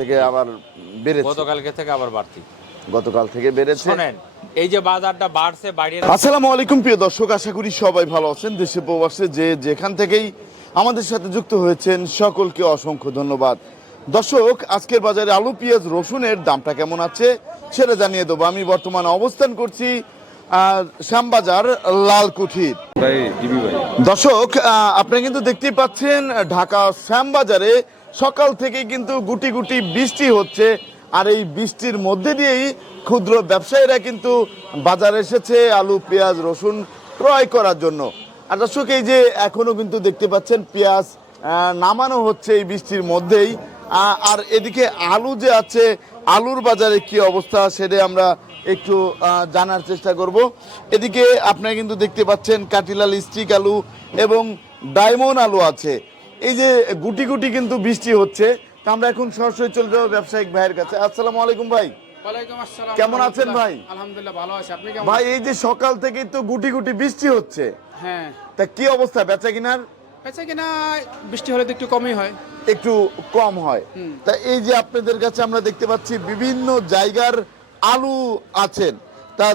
থেকে আবার বেড়েছে, গতকালকে থেকে আবার বাড়তি। গতকাল থেকে বেড়েছে। শোনেন, এই যে বাজারটা বাড়ছে বাইরে। আসসালামু আলাইকুম প্রিয় দর্শক, আশা করি সবাই ভালো আছেন। দেশে প্রবাসে যে যেখান থেকেই আমাদের সাথে যুক্ত হয়েছেন সকলকে অসংখ্য ধন্যবাদ। দর্শক, আজকের বাজারে আলু, পেঁয়াজ, রসুনের দামটা কেমন আছে সেটা জানিয়ে দেবো। আমি বর্তমানে অবস্থান করছি শ্যামবাজার লালকুঠির। দর্শক, আপনারা কিন্তু দেখতেই পাচ্ছেন ঢাকা শ্যামবাজারে সকাল থেকে কিন্তু গুটি গুটি বৃষ্টি হচ্ছে। আর এই বৃষ্টির মধ্যে দিয়েই ক্ষুদ্র ব্যবসায়ীরা কিন্তু বাজারে এসেছে আলু, পেঁয়াজ, রসুন ক্রয় করার জন্য। আর দর্শক, এই যে এখনো কিন্তু দেখতে পাচ্ছেন পেঁয়াজ নামানো হচ্ছে এই বৃষ্টির মধ্যেই। আর এদিকে আলু যে আছে, আলুর বাজারে কি অবস্থা সেটা আমরা একটু জানার চেষ্টা করব। এদিকে আপনারা কিন্তু দেখতে পাচ্ছেন কাটিলাল স্টিক আলু এবং ডায়মন্ড আলু আছে। এই যে গুটি গুটি কিন্তু বৃষ্টি হচ্ছে, তা আমরা এখন সরাসরি চলে যাবো ব্যবসায়িক ভাইয়ের কাছে। আসসালামু আলাইকুম ভাই। ওয়ালাইকুম আসসালাম। কেমন আছেন ভাই? আলহামদুলিল্লাহ ভালো আছি। আপনি কেমন? ভাই, এই যে সকাল থেকেই তো গুটি গুটি বৃষ্টি হচ্ছে, হ্যাঁ, তা কি অবস্থা বেচা কিনার? আচ্ছা কিনা বৃষ্টি হলে তো একটু কমই হয়। একটু কম হয়। তা এই যে আপনাদের কাছে আমরা দেখতে পাচ্ছি বিভিন্ন জায়গার আলু আছেন, তা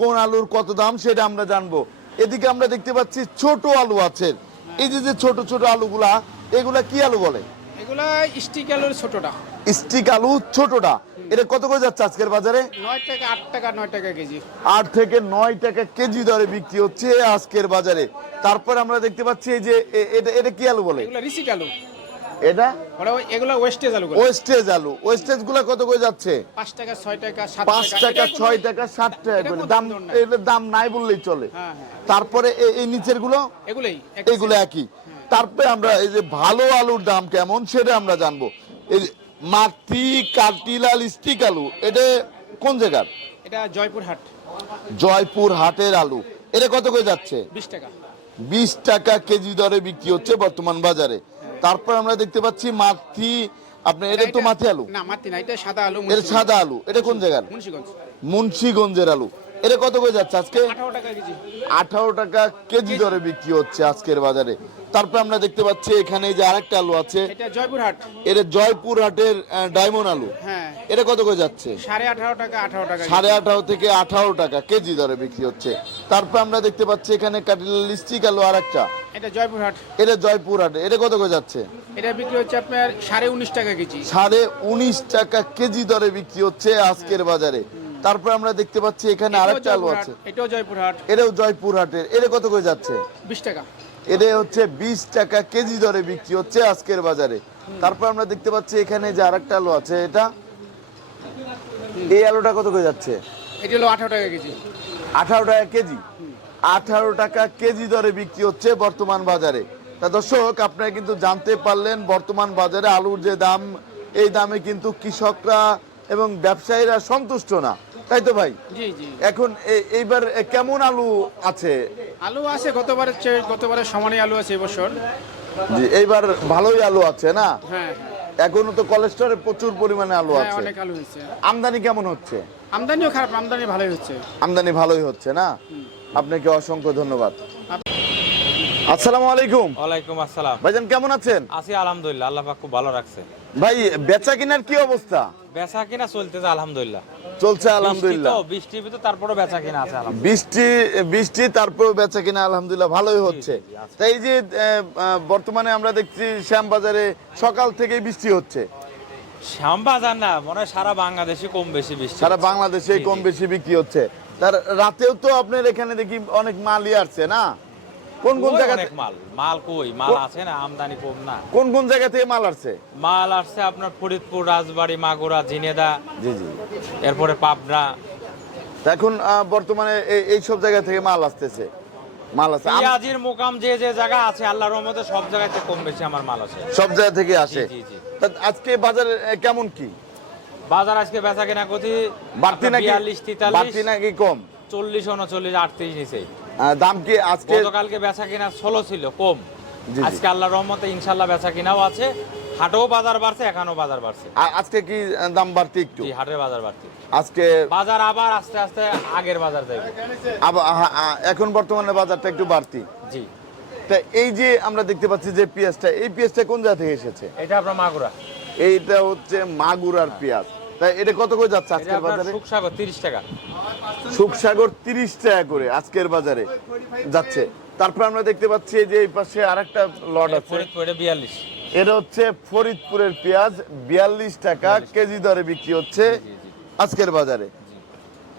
কোন আলুর কত দাম সেটা আমরা জানবো। এদিকে আমরা দেখতে পাচ্ছি ছোট আলু আছেন। এই যে যে ছোট ছোট আলুগুলা, এগুলা কি আলু বলে? এগুলা স্টিক আলুর ছোটটা। স্টিক আলু ছোটটা, এটা কত করে যাচ্ছে আজকের বাজারে? 9 টাকা, 8 টাকা, 9 টাকা কেজি। 8 থেকে 9 টাকা কেজি দরে বিক্রি হচ্ছে আজকের বাজারে। তারপর আমরা দেখতে পাচ্ছি এই যে এটা এটা কি আলু বলে? এগুলা রিসিক আলু। এটা এগুলা ওয়েস্টেজ আলু। ওয়েস্টেজ আলু। ওয়েস্টেজ গুলা কত করে যাচ্ছে? 5 টাকা, 6 টাকা, 7 5 টাকা, 6 টাকা, 7 টাকা করে দাম। এর দাম নাই বললেই চলে। হ্যাঁ। তারপরে এই নিচের গুলো, এগুলো একই। তারপরে আমরা এই যে ভালো আলুর দাম কেমন সেটা আমরা জানবো। এই মাটি কাটিলাল স্টিক আলু, এটা কোন জায়গার? এটা জয়পুর হাট। জয়পুর হাটের আলু। এটা কত করে যাচ্ছে? 20 টাকা। 20 টাকা কেজি দরে বিক্রি হচ্ছে বর্তমান বাজারে। তারপর আমরা দেখতে পাচ্ছি মাটি, আপনার এটা তো মাটি আলু না, মাটি না, এটা সাদা আলু। এটা সাদা আলু। এটা কোন জায়গার? মুন্সিগঞ্জ। মুন্সিগঞ্জের আলু। এটা কত করে যাচ্ছে আজকে? 18 টাকা কেজি। 18 টাকা কেজি দরে বিক্রি হচ্ছে আজকের বাজারে। তারপর আমরা দেখতে পাচ্ছি এখানে যে আরেকটা আলু আছে, এটা জয়পুর হাট। এটা জয়পুর হাটের ডায়মন্ড আলু। হ্যাঁ, এটা কত করে যাচ্ছে? 18.5 টাকা, 18 টাকা। 18.5 থেকে 18 টাকা কেজি দরে বিক্রি হচ্ছে। তারপর আমরা দেখতে পাচ্ছি এখানে কাটিলাল স্টিক আলু আরেকটা, এটা জয়পুর হাট। এটা জয়পুর হাটে। এটা কত করে যাচ্ছে? এটা বিক্রি হচ্ছে আপনার 19.5 টাকা কেজি। 19.5 টাকা কেজি দরে বিক্রি হচ্ছে আজকের বাজারে। তারপর আমরা দেখতে পাচ্ছি এখানে আরেকটা আলু আছে, এটাও জয়পুর হাট। এটাও জয়পুর হাটের। এটা কত করে যাচ্ছে? 20 টাকা। এটা হচ্ছে 20 টাকা কেজি দরে বিক্রি হচ্ছে আজকের বাজারে। তারপর আমরা দেখতে পাচ্ছি এখানে যে আরেকটা আলু আছে, এটা এই আলুটা কত করে যাচ্ছে? এটা হলো 18 টাকা কেজি। 18 টাকা কেজি। 18 টাকা কেজি দরে বিক্রি হচ্ছে বর্তমান বাজারে। তা দর্শক, আপনারা কিন্তু জানতে পারলেন বর্তমান বাজারে আলুর যে দাম, এই দামে কিন্তু কৃষকরা এবং ব্যবসায়ীরা সন্তুষ্ট না, তাই তো ভাই? জি জি। এখন এইবার কেমন আলু আছে? আলু আছে গতবারের চেয়ে, গতবারের সমানই আলু আছে এবছর। জি, এইবার ভালোই আলু আছে না? হ্যাঁ। এখনো তো কোলেস্টোরে প্রচুর পরিমাণে আলু হ্যাঁ, আছে। অনেক আলু হয়েছে। আমদানি কেমন হচ্ছে? আমদানিও খারাপ, আমদানি ভালোই হচ্ছে। আমদানি ভালোই হচ্ছে না? আপনাকে অসংখ্য ধন্যবাদ। আসসালামু আলাইকুম। ওয়ালাইকুম আসসালাম। ভাইজান কেমন আছেন? আছি আলহামদুলিল্লাহ, আল্লাহ পাক খুব ভালো রাখছে। ভাই, বেচা কিনার কি অবস্থা? বেচা কিনা চলতেছে আলহামদুলিল্লাহ। চলছে আলহামদুলিল্লাহ। বৃষ্টির ভিতর তারপরে বেচা কিনা আছে আলহামদুলিল্লাহ। বৃষ্টি তারপর বেচা কিনা আলহামদুলিল্লাহ ভালোই হচ্ছে। তাই যে বর্তমানে আমরা দেখছি শ্যামবাজারে সকাল থেকে বৃষ্টি হচ্ছে। শ্যামবাজার না, মনে হয় সারা বাংলাদেশে কম বেশি বৃষ্টি। সারা বাংলাদেশে কম বেশি বিক্রি হচ্ছে। তার রাতেও তো আপনার এখানে দেখি অনেক মালই আসছে না? কোন কোন জায়গা থেকে মাল কই মাল আছে না, আমদানি কম না। কোন কোন জায়গা থেকে মাল আসছে? মাল আসছে আপনার ফরিদপুর, রাজবাড়ী, মাগুরা, ঝিনেদা, জি জি, এরপরে পাবনা। এখন বর্তমানে এই সব জায়গা থেকে মাল আসতেছে। মাল আছে পেঁয়াজির মোকাম যে যে জায়গা আছে, আল্লাহর রহমতে সব জায়গাতে কম বেশি আমার মাল আছে। সব জায়গা থেকে আসে। জি জি। তা আজকে বাজারে কেমন কি বাজার? আজকে বেচা কেনা করছি বাড়তি নাকি 42, 43, বাড়তি নাকি কম? 40, 39, 38 নিচে। দাম কি আজকে? গতকালকে বেচা কিনা 16 ছিল, কম। জি। আজকে আল্লাহর রহমতে ইনশাআল্লাহ বেচা কিনাও আছে। হাটও বাজার বাড়ছে, এখানেও বাজার বাড়ছে। আজকে কি দাম বাড়তি একটু? জি, হাটের বাজার বাড়ছে। আজকে বাজার আবার আস্তে আস্তে আগের বাজার যাবে। এখন বর্তমানে বাজারটা একটু বাড়তি। জি। তা এই যে আমরা দেখতে পাচ্ছি যে পেঁয়াজটা, এই পেঁয়াজটা কোন জায়গা থেকে এসেছে? এটা আপনার মাগুরা। এইটা হচ্ছে মাগুরার পেঁয়াজ। তাই এটা কত করে যাচ্ছে এটা আজকের আপনার বাজারে? শুকসাগর 30 টাকা। সুখসাগর 30 টাকা করে আজকের বাজারে যাচ্ছে। তারপর আমরা দেখতে পাচ্ছি এই যে এই পাশে আরেকটা লট আছে, ফরিদপুর এটা 42। এটা হচ্ছে ফরিদপুরের পেঁয়াজ, 42 টাকা কেজি দরে বিক্রি হচ্ছে আজকের বাজারে।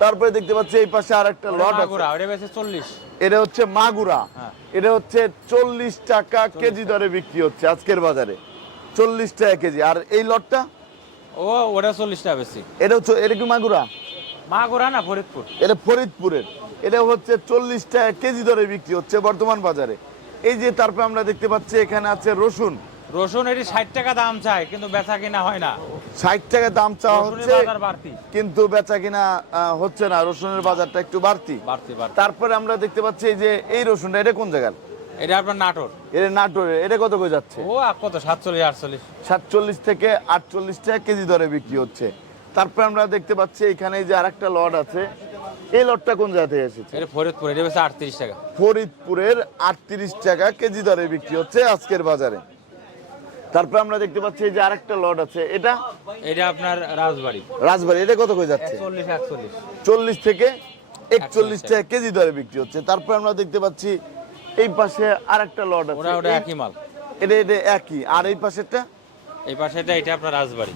তারপরে দেখতে পাচ্ছি এই পাশে আরেকটা লট আছে, মাগুরা ওটা বেশি 40। এটা হচ্ছে মাগুরা, হ্যাঁ। এটা হচ্ছে 40 টাকা কেজি দরে বিক্রি হচ্ছে আজকের বাজারে, 40 টাকা কেজি। আর এই লটটা ওটা 40 টাকা বেশি। এটা কি মাগুরা? মাগুরা না, ফরিদপুর। এটা ফরিদপুরের, এটা হচ্ছে 40 টাকা কেজি দরে বিক্রি হচ্ছে বর্তমান বাজারে। এই যে তারপর আমরা দেখতে পাচ্ছি এখানে আছে রসুন, রসুন এটি 60 টাকা দাম চায়, কিন্তু বেচা কিনা হয় না। 60 টাকা দাম চাওয়া রসুনের হচ্ছে, বাজার বাড়তি। কিন্তু বেচা কিনা হচ্ছে না, রসুনের বাজারটা একটু বাড়তি। বাড়তি। তারপরে আমরা দেখতে পাচ্ছি এই যে এই রসুনটা, এটা কোন জায়গার? এটা আপনার নাটোর। এটা নাটোরের, এটা কত করে যাচ্ছে? কত 47 48। 47 থেকে 48 টাকা কেজি দরে বিক্রি হচ্ছে। তারপরে আমরা দেখতে পাচ্ছি এখানে যে আরেকটা লট আছে, এই লটটা কোন জায়গা থেকে এসেছে? এটা ফরিদপুর, এটা বেশি 38 টাকা। ফরিদপুরের 38 টাকা কেজি দরে বিক্রি হচ্ছে আজকের বাজারে। তারপর আমরা দেখতে পাচ্ছি এই যে আরেকটা লট আছে, এটা এটা আপনার রাজবাড়ি। রাজবাড়ি, এটা কত করে যাচ্ছে? 40 41। 40 থেকে 41 টাকা কেজি দরে বিক্রি হচ্ছে। তারপর আমরা দেখতে পাচ্ছি এই পাশে আরেকটা লট আছে, ওটা একই মাল। এটা একই। আর এই পাশেরটা? এই পাশে এটা আপনার রাজবাড়ি।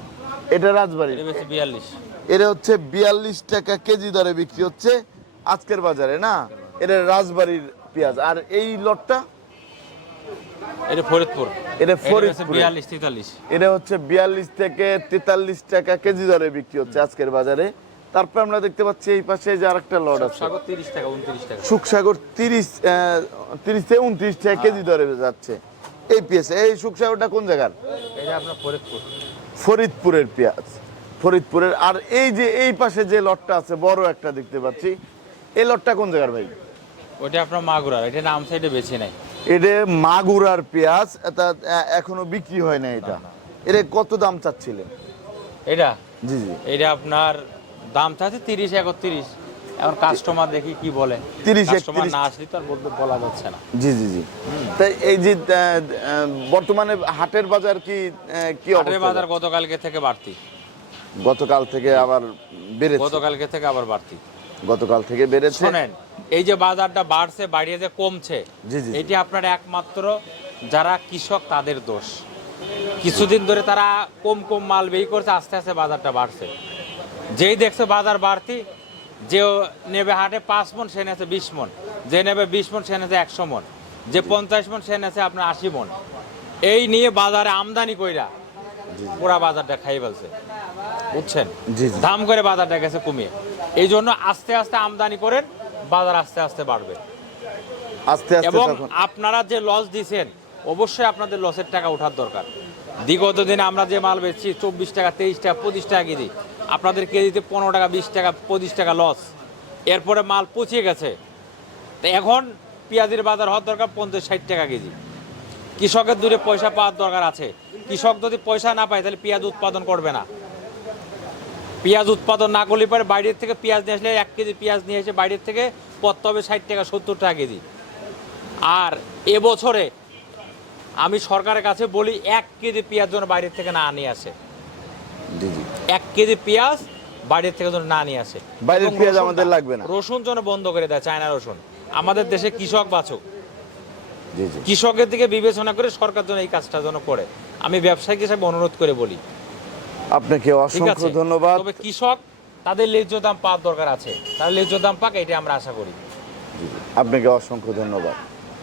এটা রাজবাড়ি, এটা বেশি 42। এটা হচ্ছে 42 টাকা কেজি দরে বিক্রি হচ্ছে আজকের বাজারে, না? এটা রাজবাড়ির পেঁয়াজ। আর এই লটটা? এটা ফরিদপুর। এটা ফরিদপুর, 42 43। এটা হচ্ছে 42 থেকে 43 টাকা কেজি দরে বিক্রি হচ্ছে আজকের বাজারে। তারপর আমরা দেখতে পাচ্ছি এই পাশে যে আরেকটা লট আছে, সাগর 30 টাকা 29 টাকা। সুখসাগর 30 থেকে 29 টাকা কেজি দরে যাচ্ছে এই পেঁয়াজ। এই সুখসাগরটা কোন জায়গার? এটা আপনার ফরিদপুর। ফরিদপুরের পেঁয়াজ, ফরিদপুরের। আর এই যে এই পাশে যে লটটা আছে বড় একটা দেখতে পাচ্ছি, এই লটটা কোন জায়গার ভাই? ওটা আপনার মাগুরা, এটা নাম সাইডে বেছে নাই। এটা মাগুরার পেঁয়াজ, এটা এখনো বিক্রি হয় না। এটা এটা কত দাম চাচ্ছিলেন? এটা জি জি, এটা আপনার দাম চাচ্ছে 30 31। এখন কাস্টমার দেখি কি বলে। 30 কাস্টমার 31 না আসলে তো আর বলা যাচ্ছে না। জি জি জি। তাই এই যে বর্তমানে হাটের বাজার কি হাটের অবস্থা? বাজার গতকালকে থেকে বাড়তি। গতকাল থেকে আবার বেড়েছে, গতকালকে থেকে আবার বাড়তি। গতকাল থেকে বেড়েছে। শোনেন, এই যে বাজারটা বাড়ছে, বাড়িয়ে যে কমছে, জি জি, এটি আপনার একমাত্র যারা কৃষক তাদের দোষ। কিছুদিন ধরে তারা কম মাল বেই করছে, আস্তে আস্তে বাজারটা বাড়ছে। যেই দেখছে বাজার বাড়তি, যে নেবে হাটে 5 মণ সে নেছে 20 মণ, যে নেবে 20 মণ সে নেছে 100 মণ, যে 50 মণ সে নেছে আপনার 80 মণ। এই নিয়ে বাজারে আমদানি কইরা পুরা বাজারটা খাই ফেলছে, বুঝছেন? জি জি, দাম করে বাজারটা গেছে কমিয়ে। এই জন্য আস্তে আস্তে আমদানি করেন, বাজার আস্তে আস্তে বাড়বে। আস্তে আস্তে। এবং তখন আপনারা যে লস দিয়েছেন, অবশ্যই আপনাদের লসের টাকা ওঠার দরকার। বিগত দিনে আমরা যে মাল বেচছি 24 টাকা 23 টাকা 25 টাকা কেজি, আপনাদের কেজিতে 15 টাকা 20 টাকা 25 টাকা লস। এরপরে মাল পচিয়ে গেছে। তো এখন পেঁয়াজের বাজার হওয়ার দরকার 50-60 টাকা কেজি। কৃষকের দূরে পয়সা পাওয়ার দরকার আছে। কৃষক যদি পয়সা না পায় তাহলে পেঁয়াজ উৎপাদন করবে না। পেঁয়াজ উৎপাদন না করলে পরে বাইরের থেকে পেঁয়াজ নিয়ে আসলে 1 কেজি পেঁয়াজ নিয়ে এসে বাইরের থেকে পড়তে হবে 60 টাকা 70 টাকা কেজি। আর এবছরে আমি সরকারের কাছে বলি 1 কেজি পেঁয়াজ যেন বাইরের থেকে না নিয়ে আসে। জি জি, 1 কেজি পেঁয়াজ বাইরের থেকে যেন না নিয়ে আসে। বাইরের এবং পেঁয়াজ রসুনটা- আমাদের লাগবে না। রসুন যেন বন্ধ করে দেয়, চায়না রসুন। আমাদের দেশে কৃষক বাঁচুক, জি জি। কৃষকের দিকে বিবেচনা করে সরকার যেন এই কাজটা যেন করে। আমি ব্যবসায়িক হিসেবে অনুরোধ করে বলি, আপনাকে ঠিক অসংখ্য আছে? ধন্যবাদ। তবে কৃষক তাদের ন্যায্য দাম পাওয়ার দরকার আছে, তারা ন্যায্য দাম পাক, এটা আমরা আশা করি। আপনাকে অসংখ্য ধন্যবাদ।